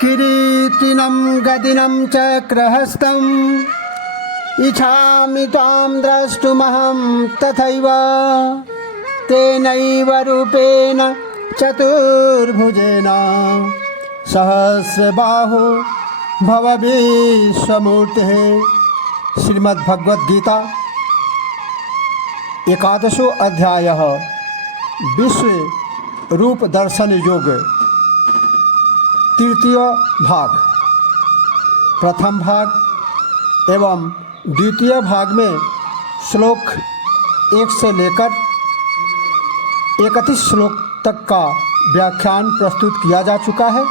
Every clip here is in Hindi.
किरीटिनं गदिनं चक्रहस्तम् इच्छामि त्वां द्रष्टुमहं तथैव तेनैव रूपेण चतुर्भुजेन सहस्रबाहु भव विश्वमूर्तिः। श्रीमद्भगवद्गीता 11वां अध्यायः विश्व रूप दर्शन योग तृतीय भाग। प्रथम भाग एवं द्वितीय भाग में श्लोक 1 से लेकर 31 श्लोक तक का व्याख्यान प्रस्तुत किया जा चुका है।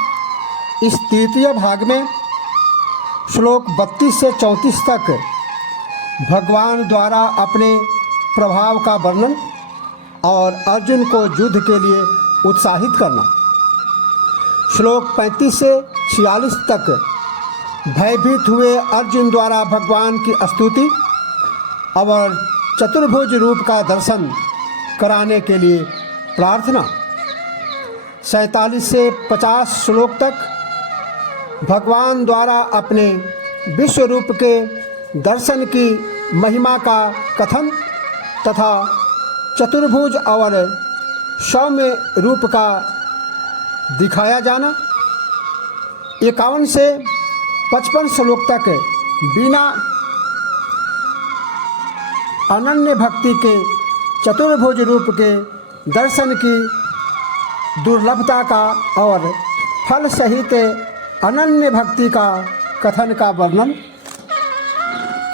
इस तृतीय भाग में श्लोक 32 से 34 तक भगवान द्वारा अपने प्रभाव का वर्णन और अर्जुन को युद्ध के लिए उत्साहित करना। श्लोक 35 से 46 तक भयभीत हुए अर्जुन द्वारा भगवान की स्तुति और चतुर्भुज रूप का दर्शन कराने के लिए प्रार्थना। 47 से 50 श्लोक तक भगवान द्वारा अपने विश्व रूप के दर्शन की महिमा का कथन तथा चतुर्भुज और सौम्य रूप का दिखाया जाना। 51 से 55 श्लोक तक बिना अनन्य भक्ति के चतुर्भुज रूप के दर्शन की दुर्लभता का और फल सहित अनन्य भक्ति का कथन का वर्णन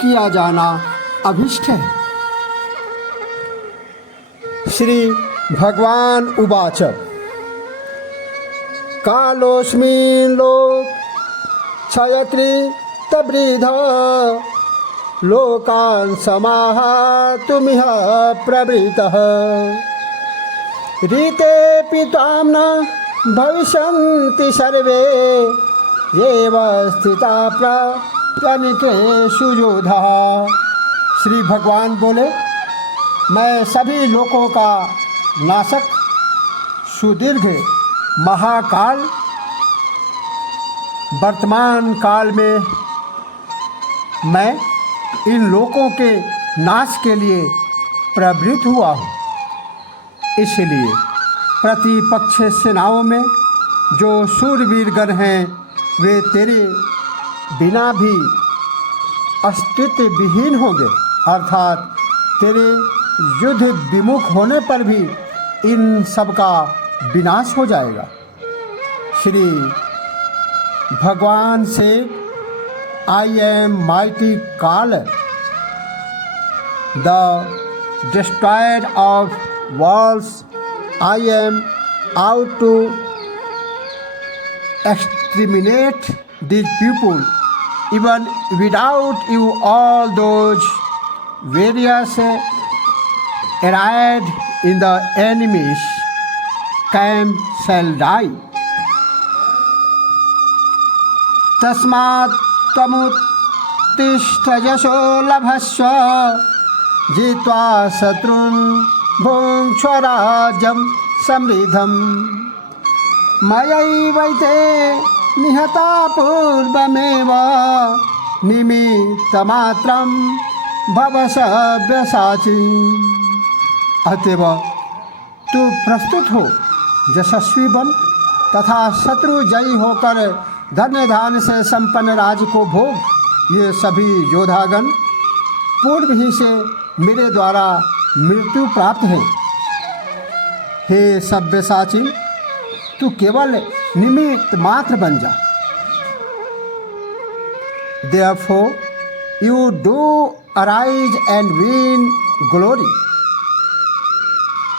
किया जाना अभीष्ट है। श्री भगवान उवाच कालोऽस्मिन् लोकक्षयकृतवृद्ध लोकान् समाहर्तुमिह प्रवृत्तः ऋतेऽपि त्वां न भविष्यन्ति सर्वे एव स्थिता प्रत्यनीकेषु योधाः। श्री भगवान बोले, मैं सभी लोकों का नाशक सुदीर्घ महाकाल वर्तमान काल में मैं इन लोकों के नाश के लिए प्रवृत्त हुआ हूँ। इसलिए प्रतिपक्ष सेनाओं में जो शूरवीरगण हैं वे तेरे बिना भी अस्तित्व विहीन होंगे, अर्थात तेरे युद्ध विमुख होने पर भी इन सब का विनाश हो जाएगा। श्री भगवान से I am mighty Kaal the destroyer of worlds I am out to exterminate these people even without you all those various arrayed in the enemy's camp shall die. तस्मात् त्वमुत्तिष्ठ यशो लभस्व जित्वा शत्रून् भुङ्क्ष्व राज्यं समृद्धम् मयैवैते निहता पूर्वमेव निमित्तमात्रं भव सव्यसाची। अतएव तू प्रस्तुत हो, यशस्वी बन तथा शत्रु जयी होकर धन्य धान से संपन्न राज को भोग। ये सभी योधागण पूर्व ही से मेरे द्वारा मृत्यु प्राप्त हैं। हे सव्यसाची, तू केवल निमित्त मात्र बन जा। Therefore, you do arise and win glory,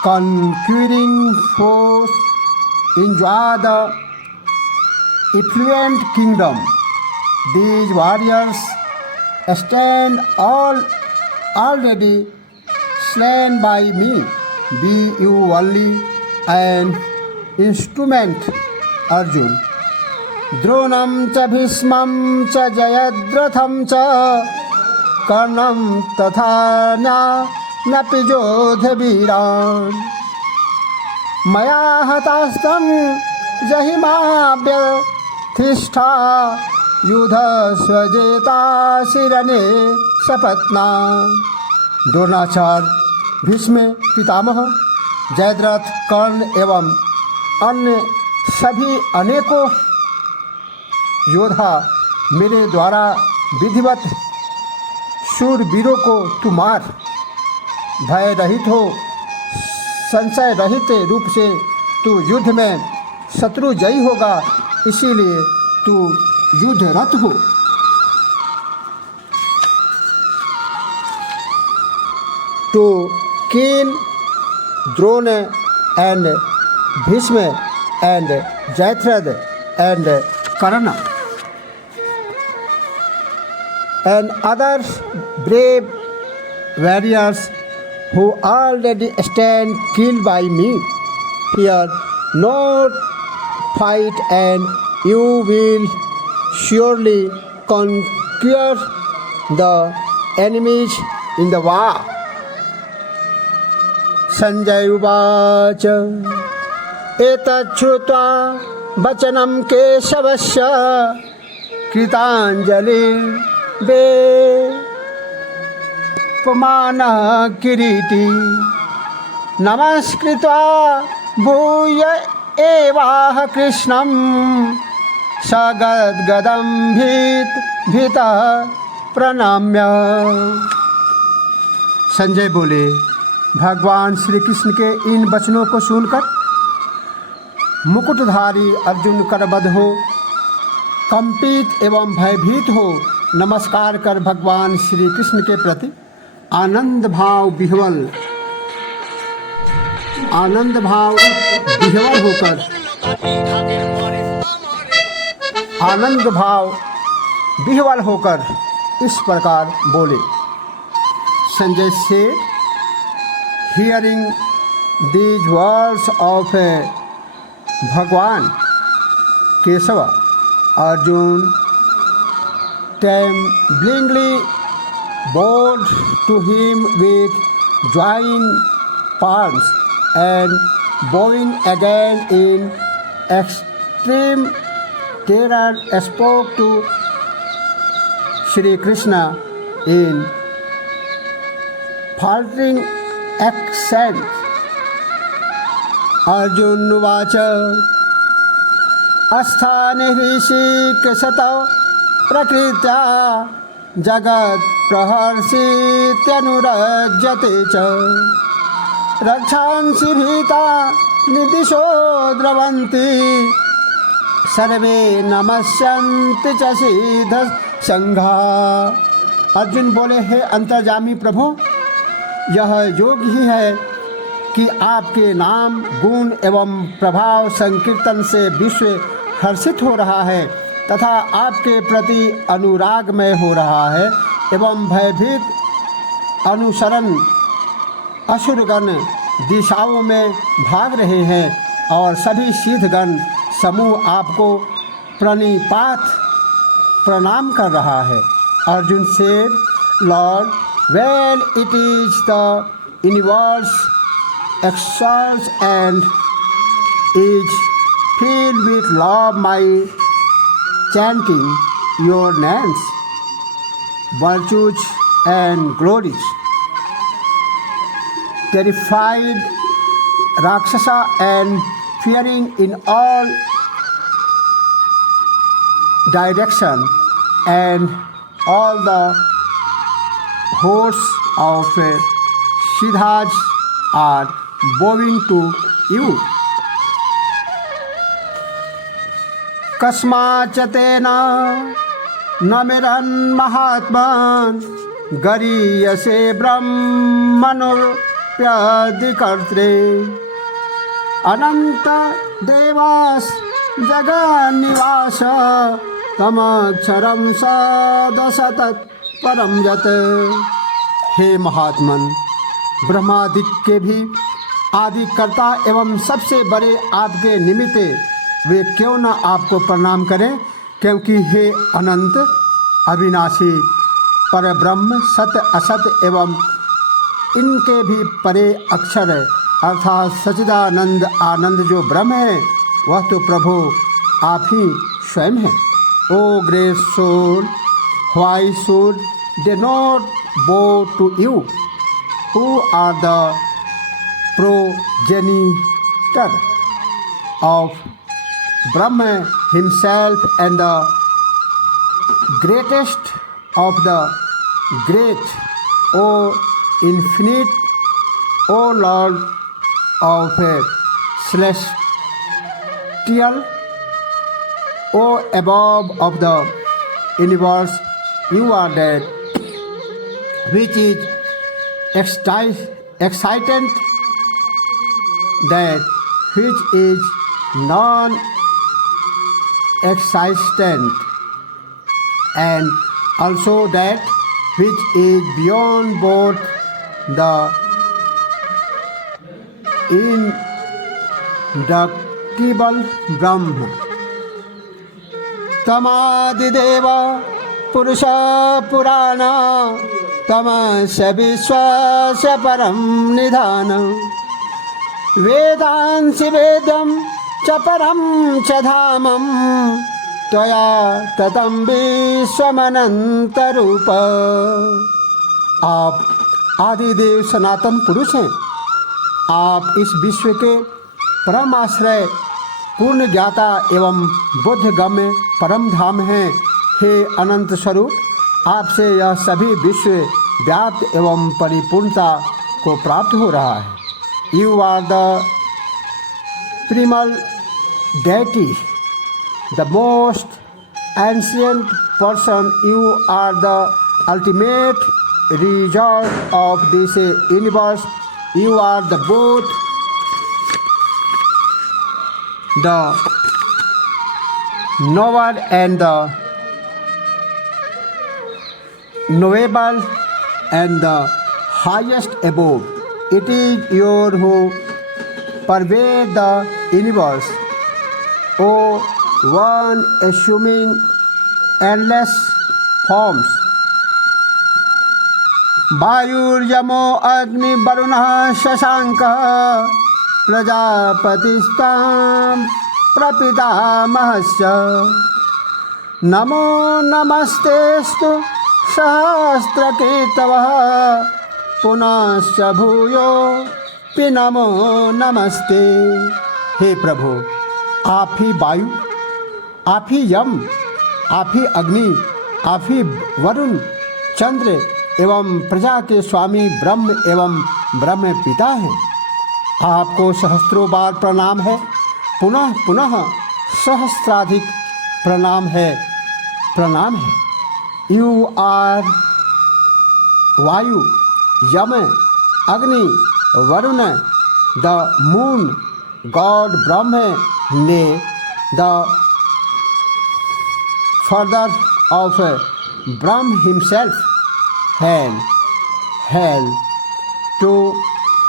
conquering foes, enjoy the affluent kingdom. These warriors stand already slain by me. Be you only an instrument, Arjun. द्रोणं च भीष्मं च जयद्रथं च कर्णं तथा नान्यपि योधवीरान् मया हतास्तं जहिमाव्य तिष्ठा युध स्वजेता शिरने सपत्ना। द्रोणाचार्य, भीष्म पितामह, जयद्रथ, कर्ण एवं अन्य सभी अनेकों योद्धा मेरे द्वारा विधिवत शूरवीरों को तू मार। भय रहित हो, संशय रहित रूप से तू युद्ध में शत्रु जयी होगा, इसीलिए तू युद्धरत हो। तो kill Drona and Bhishma and Jayadratha and Karna and other brave warriors who already stand killed by me. Fear not, fight, and you will surely conquer the enemies in the war. Sanjay uvacha etat shruत्वा वचनं केशवस्य कृताञ्जलिर्वेपमानः किरीटी नमस्कृत्वा भूय एवाह कृष्णं सगद्गदं भीतः प्रणम्य। संजय बोले, भगवान श्री कृष्ण के इन वचनों को सुनकर मुकुटधारी अर्जुन करबद्ध हो, कंपित एवं भयभीत हो नमस्कार कर भगवान श्री कृष्ण के प्रति आनंद भाव विह्वल होकर इस प्रकार बोले। संजय से हियरिंग दीज वर्ड्स ऑफ भगवान Keshav, Arjun tremblingly bowed to him with joined palms and bowing again in extreme terror spoke to Shri Krishna in faltering accent. Arjun uvacha अस्थाने ऋषिकेशतौ प्रकृत्या जगत् प्रहर्षित्यनुरज्यते च रक्षांसि भीता निदिशो द्रवन्ति सर्वे नमस्यन्ति च सिद्ध संघा। अर्जुन बोले, हे अंतर्यामी प्रभु, यह योग ही है कि आपके नाम, गुण एवं प्रभाव संकीर्तन से विश्व हर्षित हो रहा है तथा आपके प्रति अनुरागमय हो रहा है एवं भयभीत अनुसरण असुरगण दिशाओं में भाग रहे हैं और सभी सिद्धगण समूह आपको प्रणिपात प्रणाम कर रहा है। अर्जुन से, Lord, well it is the universe exalts and is filled with love my chanting your names, virtues and glories. Terrified Rakshasa and fearing in all direction and all the hosts of Siddhas are bowing to you. कस्माच्च तेन न मिरन् महात्मान् गरीयसे ब्रह्मणोऽप्यधिकर्त्रे अनंत देवास जगन्निवास तमक्षरं सदसतत् परं यत्। हे महात्मन, ब्रह्मादि के भी आदिकर्ता एवं सबसे बड़े आपके निमित्त वे क्यों न आपको प्रणाम करें, क्योंकि हे अनंत अविनाशी परब्रह्म सत्य असत एवं इनके भी परे अक्षर अर्थात सच्चिदानंद आनंद जो ब्रह्म है वह तो प्रभु आप ही स्वयं हैं। O great soul, why should they not bow to you who are the progenitor of Brahma himself and the greatest of the great, O infinite, O Lord of celestial, O above of the universe, you are that which is excitant, that which is non-existent, and also that which is beyond both the indestructible Brahma. तमादिदेव पुरुष पुराण तमस्य विश्वस्य परं निधान वेदांसि वेद्यं च परं च धामं त्वया ततं विश्वमनन्तरूप। आप आदिदेव सनातन पुरुष हैं। आप इस विश्व के परम आश्रय, पूर्ण ज्ञाता एवं बुद्धगम्य परम धाम हैं। हे अनंत स्वरूप, आपसे यह सभी विश्व व्याप्त एवं परिपूर्णता को प्राप्त हो रहा है। You are the primal deity, the most ancient person. You are the ultimate result of this universe. You are the both the knower and the knowable and the highest above. It is your who pervade the universe, O one assuming endless forms. वायुर्यमो अग्नि वरुणः शशाङ्कः प्रजापतिस्तां प्रपितामहश्च। नमो नमस्तेस्तु सहस्रकेतवः पुनश्च भूयो पे नमो नमस्ते। हे प्रभु, आप ही वायु, आप ही यम, आप ही अग्नि, आप ही वरुण, चंद्र एवं प्रजा के स्वामी ब्रह्म एवं ब्रह्म पिता हैं। आपको सहस्त्रों बार प्रणाम है, पुनः पुनः सहस्राधिक प्रणाम है। यू आर वायु, यम, अग्नि, Varun, the moon, God Brahma, nay, the father of Brahma himself, hail to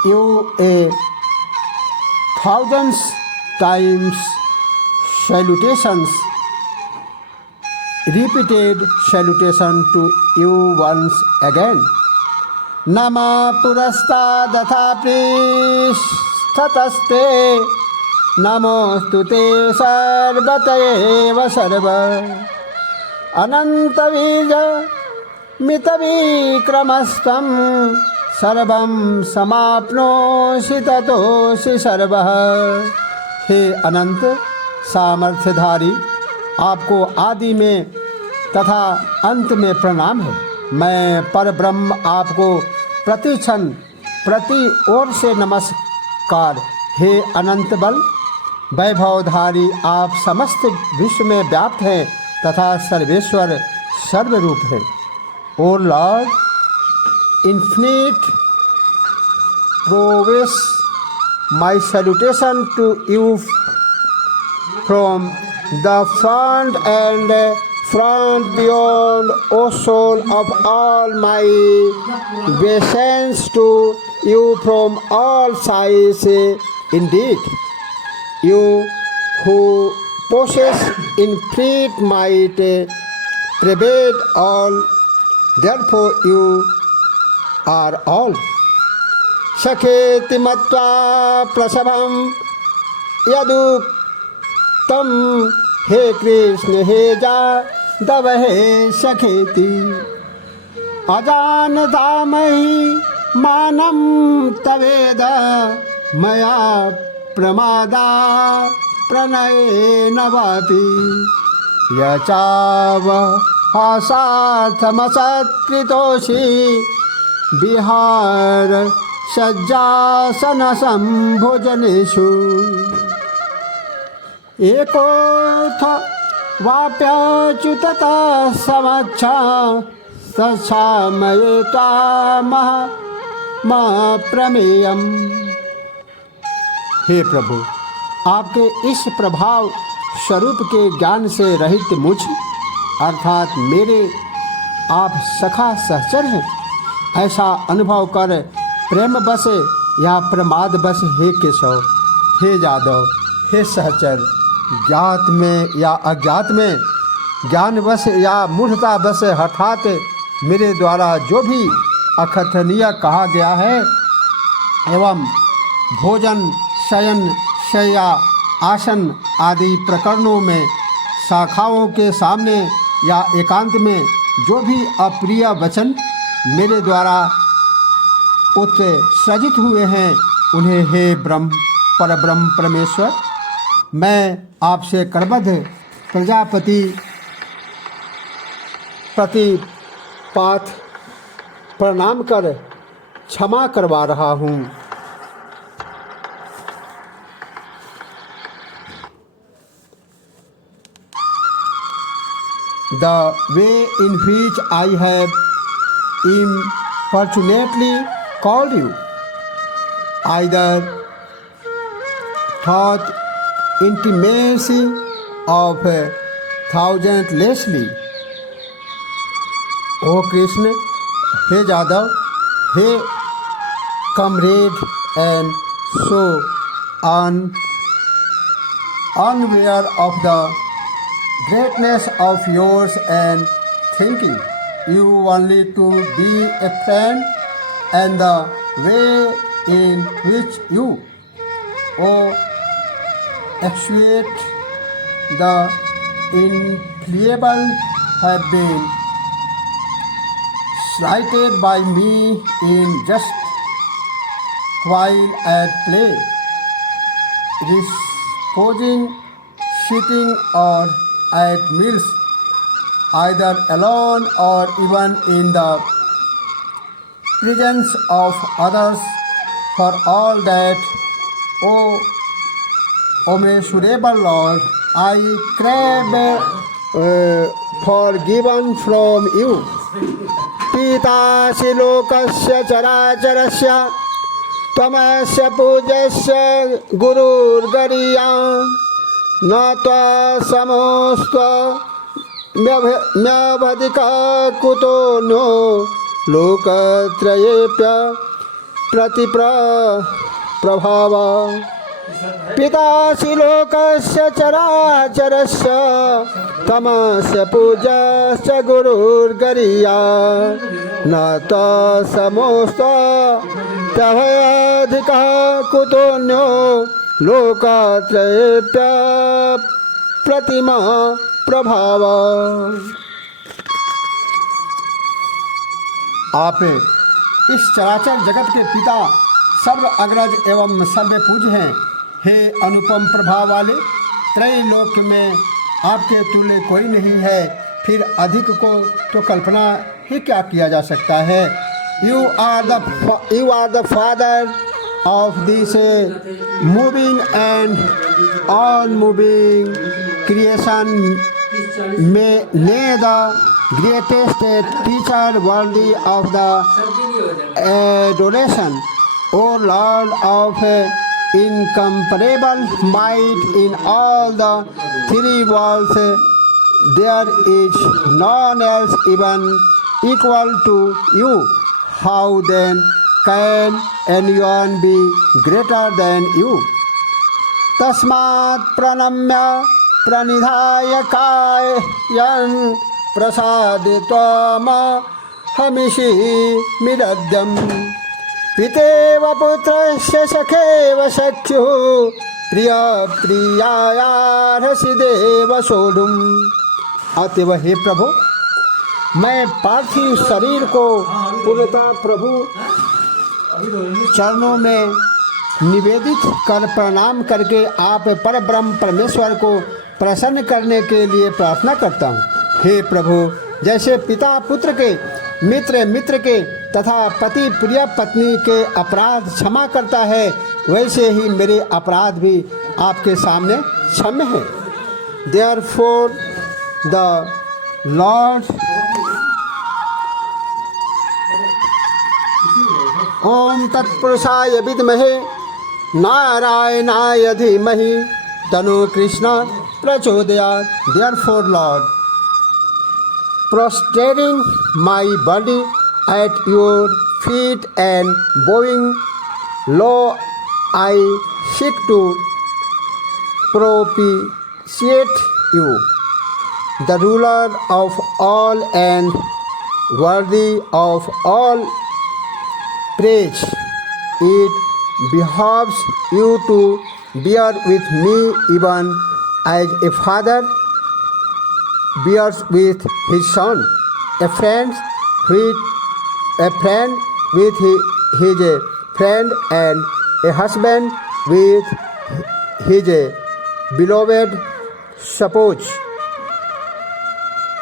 you a thousand times salutations, repeated salutation to you once again. नमः पुरस्तादथा पृष्ठतस्ते नमोस्तुते सर्वत एव सर्व अनन्तबीज मितविक्रमस्तं सर्वं समाप्नोषि ततोषि सर्वः। हे अनंत सामर्थ्यधारी, आपको आदि में तथा अंत में प्रणाम है। मैं परब्रह्म आपको प्रति क्षण प्रति ओर से नमस्कार। हे अनंत बल वैभवधारी, आप समस्त विश्व में व्याप्त हैं तथा सर्वेश्वर सर्वरूप हैं। O lord infinite prowess, my salutation to you from the front and front beyond, O soul of all my obeisance to you from all sides. Indeed, you who possess infinite might pervade all, therefore you are all. Sakheti matva prasabam yaduktam हे कृष्ण हे जादव हे सखेति अजानता मयि मानं तवेद मया प्रमादा प्रणयेन वापि यचाव हासार्थमसत्कृतोषि विहार सज्जासन संभोजनेषु एकोऽथ वाप्यच्युत समक्षा तच्छामये त्वामः प्रमेयम्। हे प्रभु, आपके इस प्रभाव स्वरूप के ज्ञान से रहित मुझ अर्थात मेरे आप सखा सहचर हैं, ऐसा अनुभव कर प्रेम बस या प्रमाद बस हे केशव, हे जादव, हे सहचर, ज्ञात में या अज्ञात में, ज्ञानवश या मूढ़ता बस हठात मेरे द्वारा जो भी अकथनीय कहा गया है एवं भोजन, शयन, शय्या, आसन आदि प्रकरणों में शाखाओं के सामने या एकांत में जो भी अप्रिय वचन मेरे द्वारा उत्सर्जित हुए हैं, उन्हें हे ब्रह्म परब्रह्म परमेश्वर, मैं आपसे करबद्ध प्रजापति प्रतिपात प्रणाम कर क्षमा करवा रहा हूँ। The way in which I have importunately called you, either thought intimacy of thousandlessly, O Krishna, hey Jadav, hey comrade, and so unaware of the greatness of yours and thinking you only to be a friend, and the way in which you, expiate the infallible have been slighted by me in just while at play, reposing, sitting, or at meals, either alone or even in the presence of others. For all that, O measurable Lord, I crave forgiven from you. पितासि लोकस्य चराचरस्य त्वमस्य पूज्यस्य गुरुर्गरीयान् न त्वसमस्त्वम्यवधिकः कुतोऽन्यो लोकत्रयेऽप्य प्रतिप्रभावः। पितासि लोकस्य चराचरस्य तमस्य पूज्यस्य गुरुर्गरीयान् न तत्समस्त्वम्यवधिकः कुतोऽन्यो लोकत्रयेऽप्य प्रतिमा प्रभाव। आप इस चराचर जगत के पिता, सर्व अग्रज एवं सर्व पूज्य हैं। हे अनुपम प्रभाव वाले, त्रैलोक में आपके तुल्य कोई नहीं है, फिर अधिक को तो कल्पना ही क्या किया जा सकता है। You are the father of this moving and unmoving creation, may the greatest teacher worthy of the adoration, O Lord of incomparable might in all the three worlds, there is none else even equal to you. How then can anyone be greater than you? Tasmat pranamya pranidhaya kayan prasaditvam hamishi midadyam. पितेव पुत्रस्य सखेव सख्युः प्रिय प्रियायार्हसि देव सोढुम। अतएव हे प्रभु, मैं पार्थिव शरीर को पूर्णतः प्रभु चरणों में निवेदित कर प्रणाम करके आप परब्रह्म परमेश्वर को प्रसन्न करने के लिए प्रार्थना करता हूँ। हे प्रभु, जैसे पिता पुत्र के, मित्र मित्र के तथा पति प्रिय पत्नी के अपराध क्षमा करता है, वैसे ही मेरे अपराध भी आपके सामने क्षम्य हैं। Therefore the Lord ओम तत्पुरुषाय विद्महे नारायणाय धीमहि तन्नो कृष्ण प्रचोदयात्। Therefore Lord, prostrating my body at your feet and bowing low, I seek to propitiate you, the ruler of all and worthy of all praise. It behoves you to bear with me even as a father bears with his son, a friend with his friend, and a husband with his beloved spouse.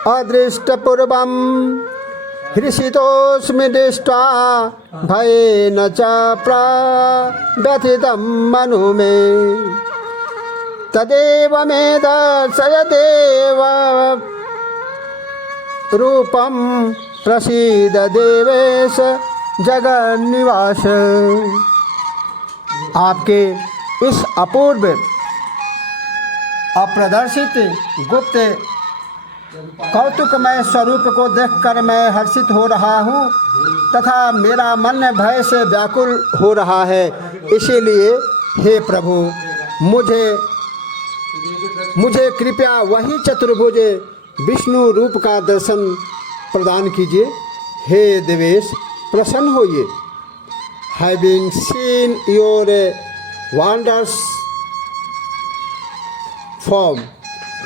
अदृष्टपूर्वं हृषितोऽस्मि दृष्ट्वा भयेन च प्रव्यथितं मनो मे। तदेव मे दर्शय देव रूपं प्रसीद देवेश जगन्निवास। आपके इस अपूर्व अप्रदर्शित गुप्त कौतुकमय स्वरूप को देखकर मैं हर्षित हो रहा हूँ तथा मेरा मन भय से व्याकुल हो रहा है। इसीलिए हे प्रभु, मुझे कृपया वही चतुर्भुज विष्णु रूप का दर्शन प्रदान कीजिए। हे देवेश, प्रसन्न होइए। Having seen your wondrous form,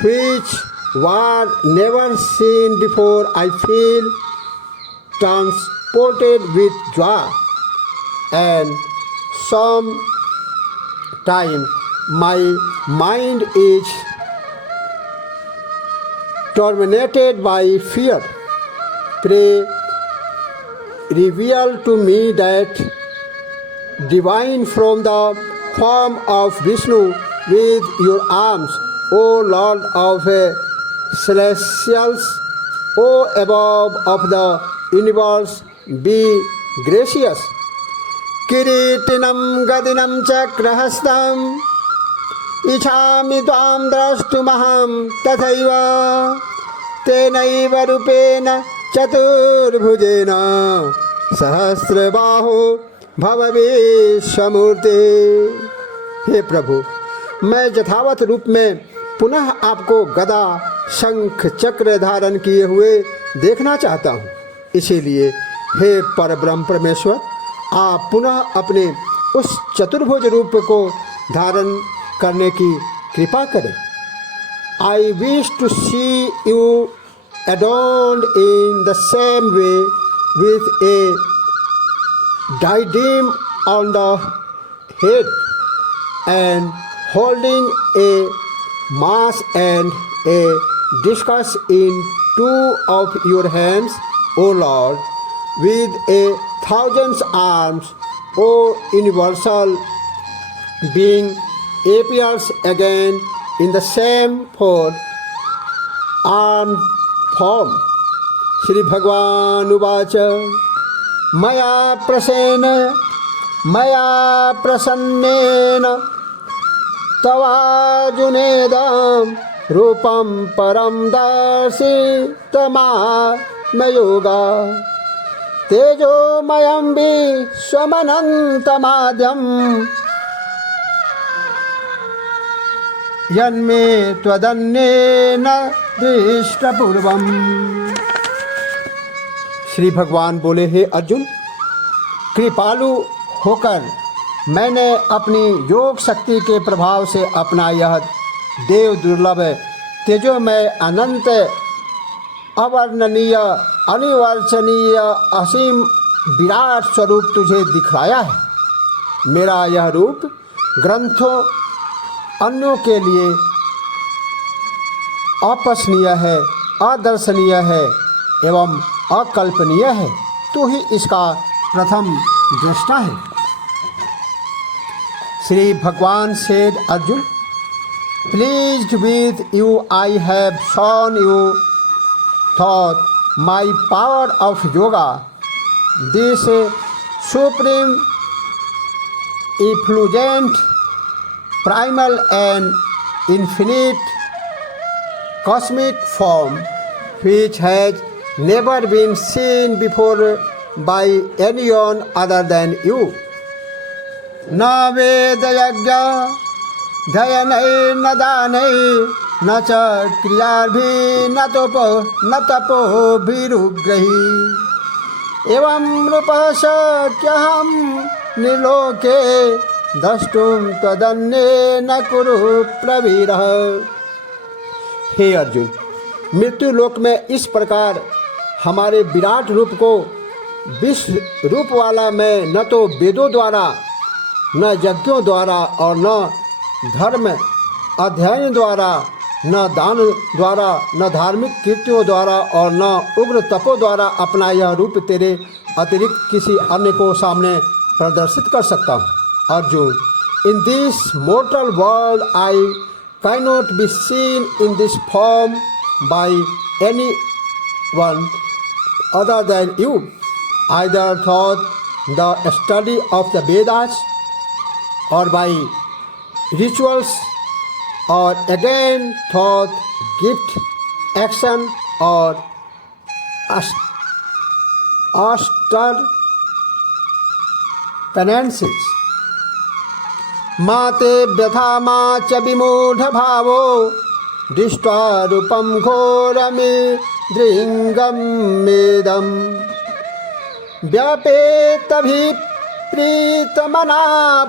which were never seen before, I feel transported with joy, and sometimes my mind is tormented by fear. Pray, reveal to me that divine from the form of Vishnu with your arms, O Lord of celestials, O above of the universe, be gracious. Kiritinam gadinam chakrahastam इच्छामि त्वां द्रष्टुमहं तथैव तेनैव रूपेण चतुर्भुजेन सहस्रबाहो भव विश्वमूर्ते। हे प्रभु, मैं यथावत रूप में पुनः आपको गदा शंख चक्र धारण किए हुए देखना चाहता हूँ। इसीलिए हे परब्रह्म परमेश्वर, आप पुनः अपने उस चतुर्भुज रूप को धारण करने की कृपा करें। I wish to see you adorned in the same way with a diadem on the head and holding a mace and a discus in two of your hands, O Lord, with 1,000 arms, O universal being, appears again in the same four-armed form. Shri Bhagavan Uvacha Maya prasannena tavajunedam rupam param darsitamamayoga tejo mayam vishwamanantamadyam यन्मे त्वदन्येन दृष्टपूर्वम्। Shri भगवान बोले, हे अर्जुन, कृपालु होकर मैंने अपनी योग शक्ति के प्रभाव से अपना यह देव दुर्लभ तेजोमय अनंत अवर्णनीय अनिर्वचनीय असीम विराट स्वरूप तुझे दिखलाया है। मेरा यह रूप ग्रंथों अन्यों के लिए अपर्शनीय है, अदर्शनीय है एवं अकल्पनीय है। तू ही इसका प्रथम दृष्टा है। Shri Bhagwan said Arjun, pleased with you I have shown you thought my power of yoga, this supreme effulgent primal and infinite cosmic form which has never been seen before by anyone other than you. न वेद यज्ञ धयनै न दानै न च क्रियाभिः न तपोभिरुग्रही एवं रूपः शक्यहं निर्लोके द्रष्टुं त्वदन्येन कुरु प्रवीरः। हे अर्जुन, मृत्यु लोक में इस प्रकार हमारे विराट रूप को विश्व रूप वाला मैं न तो वेदों द्वारा, न यज्ञों द्वारा और न धर्म अध्ययन द्वारा, न दान द्वारा, न धार्मिक कृत्यों द्वारा और न उग्र तपों द्वारा अपना यह रूप तेरे अतिरिक्त किसी अन्य को सामने प्रदर्शित कर सकता हूँ। Arjun, in this mortar world I can not be seen in this form by any one other than you, either thought the study of the Vedas और बाय रिचुअल्स और अगेन थॉट गिफ्ट एक्शन और अस्टर पेनेंसेस। माते व्यथा मा च विमूढ़ भावो दृष्ट्वा रूपम घोरमिदृङ्गमेदं व्यपेतभिप्रीतमना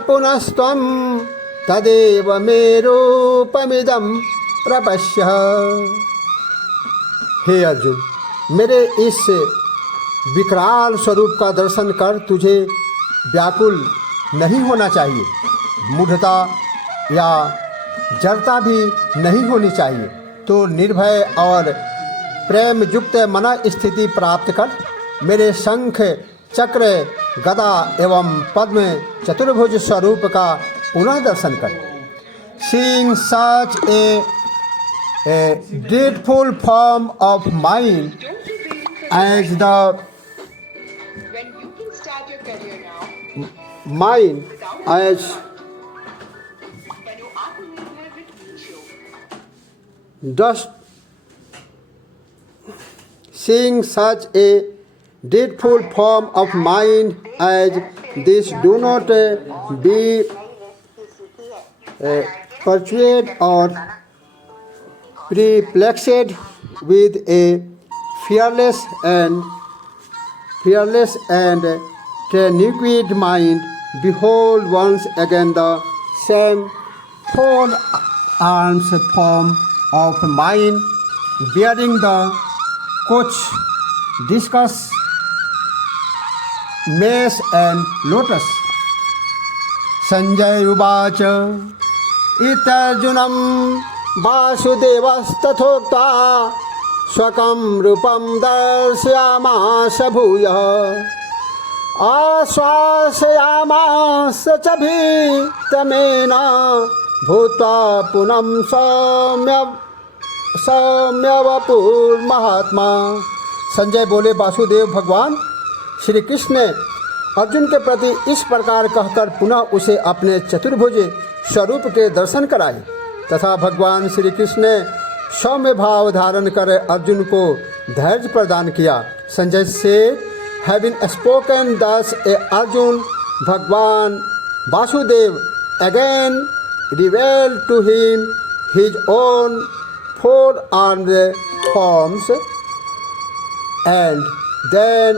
पुनस्त्वं तदेव मे रूपमिदं प्रपश्य। हे अर्जुन, मेरे इस विकराल स्वरूप का दर्शन कर तुझे व्याकुल नहीं होना चाहिए, मूढ़ता या जड़ता भी नहीं होनी चाहिए। तो निर्भय और प्रेम युक्त मन स्थिति प्राप्त कर मेरे शंख, चक्र, गदा एवं पद्म चतुर्भुज स्वरूप का पुनः दर्शन कर। Seeing such a dreadful form of mine as the mine as dust, seeing such a dreadful form of mine as this, do not be persuaded or perplexed with a fearless and tranquil mind. Behold once again the same four arms form of mine, bearing the couch, discus, mace and lotus. Sanjay Uvacha इतर्जुनं वासुदेवस्तथोक्त्वा स्वकं रूपं दर्शयामास भूयः आश्वासयामास च भीतमेन भूत्वा पुनः सौम्यवपुर्महात्मा। संजय बोले, वासुदेव भगवान श्री कृष्ण ने अर्जुन के प्रति इस प्रकार कहकर पुनः उसे अपने चतुर्भुज स्वरूप के दर्शन कराए तथा भगवान श्री कृष्ण ने सौम्य भाव धारण कर अर्जुन को धैर्य प्रदान किया। संजय से हैविंग स्पोकन दस ए Arjun, Bhagwan Vasudev again revealed to him his own four armed forms and then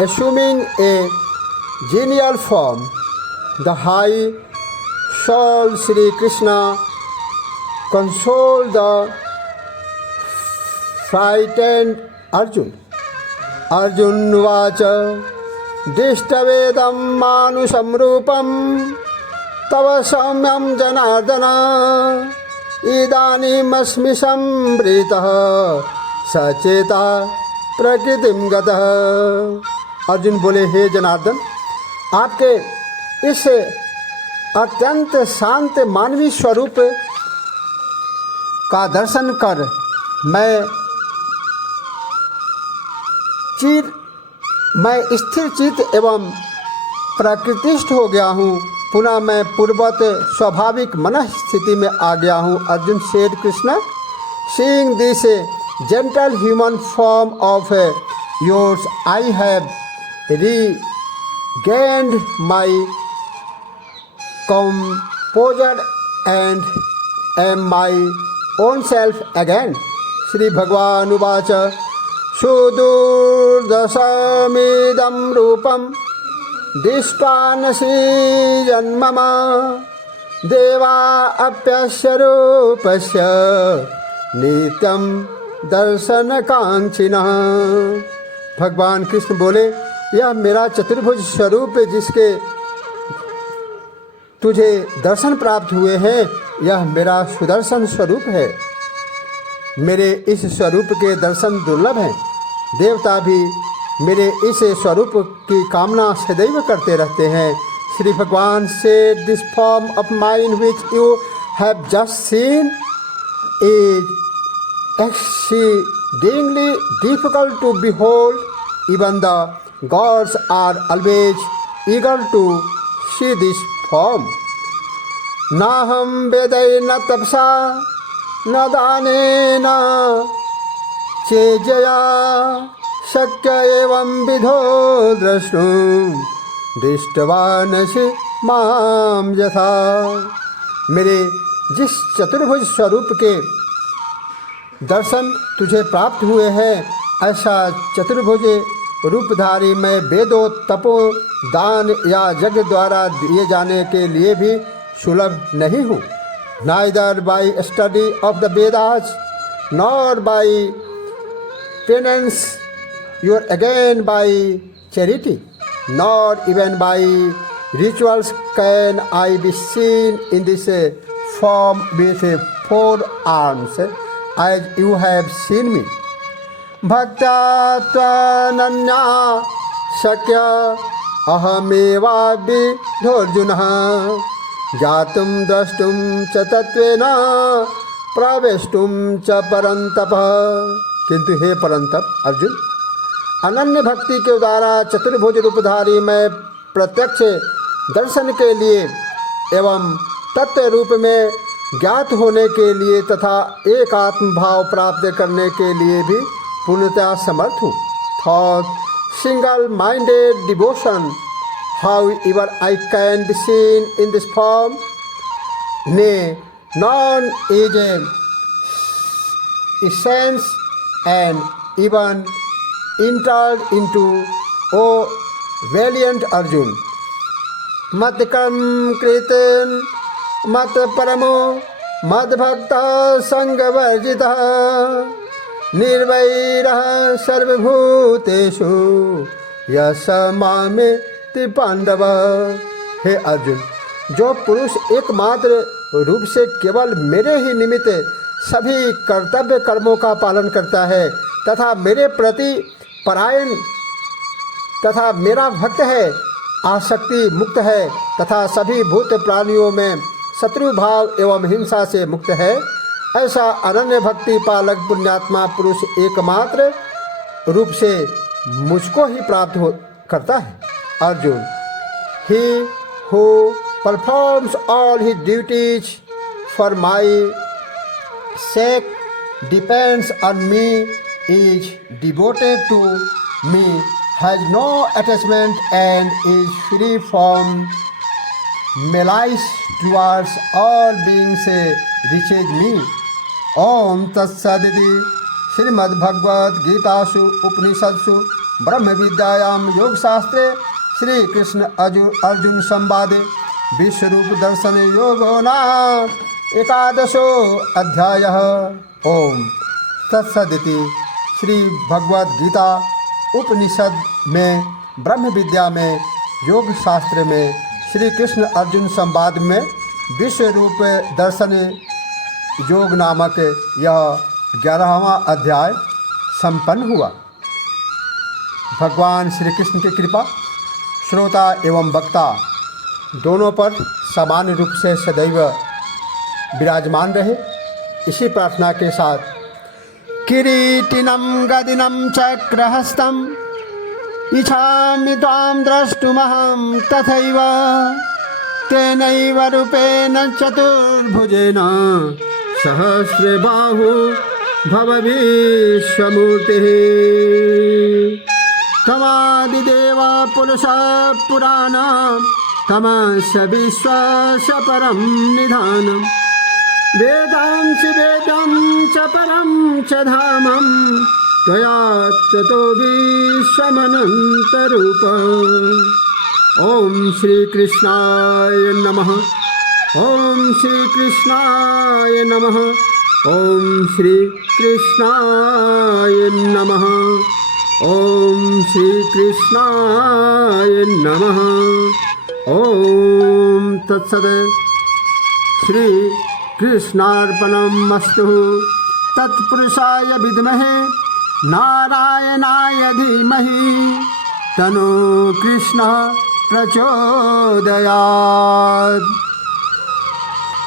assuming a genial form The high soul Sri Krishna consoled the frightened Arjun. Arjun vacha dishtavedam manusam rupam tava samyam janardana idanim asmi sambrita sacheta prakritim gatah. Arjun बोले, हे जनार्दन, आपके इस अत्यंत शांत मानवीय स्वरूप का दर्शन कर मैं स्थिर चित्त एवं प्रकृतिस्थ हो गया हूँ। पुनः मैं पूर्ववत स्वाभाविक मन स्थिति में आ गया हूँ। Arjun said, Krishna, seeing this gentle human form of yours, I have regained my composure and am my own self again. Shri Bhagwan uvacha sudurdasamidam rupam dishpanasi janmama deva apyasya rupasya nityam दर्शन कांक्षिना। भगवान कृष्ण बोले, यह मेरा चतुर्भुज स्वरूप जिसके तुझे दर्शन प्राप्त हुए हैं, यह मेरा सुदर्शन स्वरूप है। मेरे इस स्वरूप के दर्शन दुर्लभ हैं। देवता भी मेरे इस स्वरूप की कामना सदैव करते रहते हैं। श्री भगवान said, this form of mine which you have just seen is exceedingly difficult to behold. Even the gods are always eager to see this form. Naham vedai na tapsa na dane na chejaya shakya evam vidho drashtum drishtvanasi mam yatha. मेरे जिस चतुर्भुज स्वरूप के दर्शन तुझे प्राप्त हुए हैं, ऐसा चतुर्भुज रूपधारी मैं वेदों, तपो, दान या यज्ञ द्वारा दिए जाने के लिए भी सुलभ नहीं हूँ। Neither by study of the Vedas nor by penance, nor again by charity, nor even by rituals can I be seen in this form with 4 arms, as you have seen me. Bhakta tvananya shakya ahameva vidhorjuna jatum drashtum cha tatvena praveshtum cha parantapa. किंतु हे परंतप अर्जुन, अनन्य भक्ति के द्वारा चतुर्भुज रूपधारी मैं प्रत्यक्ष दर्शन के लिए एवं तत्व रूप में ज्ञात होने के लिए तथा एक आत्म भाव प्राप्त करने के लिए भी पूर्णतः समर्थ हूँ। For single minded devotion however I can be seen in this form, ने none is essence and even entered into, O valiant Arjun. Mat kam kriten mat paramo mad bhakta sangha varjita nirvairah sarvabhuteshu yasamame tipandava. हे अर्जुन, जो पुरुष एकमात्र रूप से केवल मेरे ही निमित्त सभी कर्तव्य कर्मों का पालन करता है तथा मेरे प्रति परायण तथा मेरा भक्त है, आसक्ति मुक्त है तथा सभी भूत प्राणियों में शत्रु भाव एवं हिंसा से मुक्त है, ऐसा अनन्य भक्ति पालक पुण्यात्मा पुरुष एकमात्र रूप से मुझको ही प्राप्त करता है। Arjun, he who performs all his duties for my sake depends on me, is devoted to me, has no attachment and is free from malice towards all beings, reaches me. Om Tatsaditi Srimad Bhagavad Gitasu Upanishadsu Brahma Vidyayam Yoga Shastre Shri Krishna Arjun Sambade विश्वरूप दर्शन योगो नाम एकादशो अध्यायः। ओम तत्सदिति। श्री भगवद गीता उपनिषद में, ब्रह्म विद्या में, योग शास्त्र में, श्री कृष्ण अर्जुन संवाद में विश्व रूप दर्शन योग नामक यह 11वां अध्याय संपन्न हुआ। भगवान श्री कृष्ण की कृपा श्रोता एवं वक्ता दोनों पर समान रूप से सदैव विराजमान रहे, इसी प्रार्थना के साथ किरीटिनं गदिनं चक्रहस्तं इच्छामि त्वां द्रष्टुमहं तथैव तेनैव रूपेण चतुर्भुजेन सहस्रबाहु भव विश्वमूर्तिः। त्वमादिदेव पुरुषः पुराणः तमस्य विश्वस्य परं निधानम् वेदांसि वेदं च परं च धामं त्वया ततो विश्वमनन्तरूप। ओम श्री कृष्णाय नमः। ओम श्री कृष्णाय नमः। ओम श्री कृष्णाय नमः। ओम श्री कृष्णाय नमः। ओम तत्सत्। श्री कृष्णार्पणमस्तु। तत्पुरुषाय विद्महे नारायणाय धीमहि तन्नो कृष्णः प्रचोदयात्।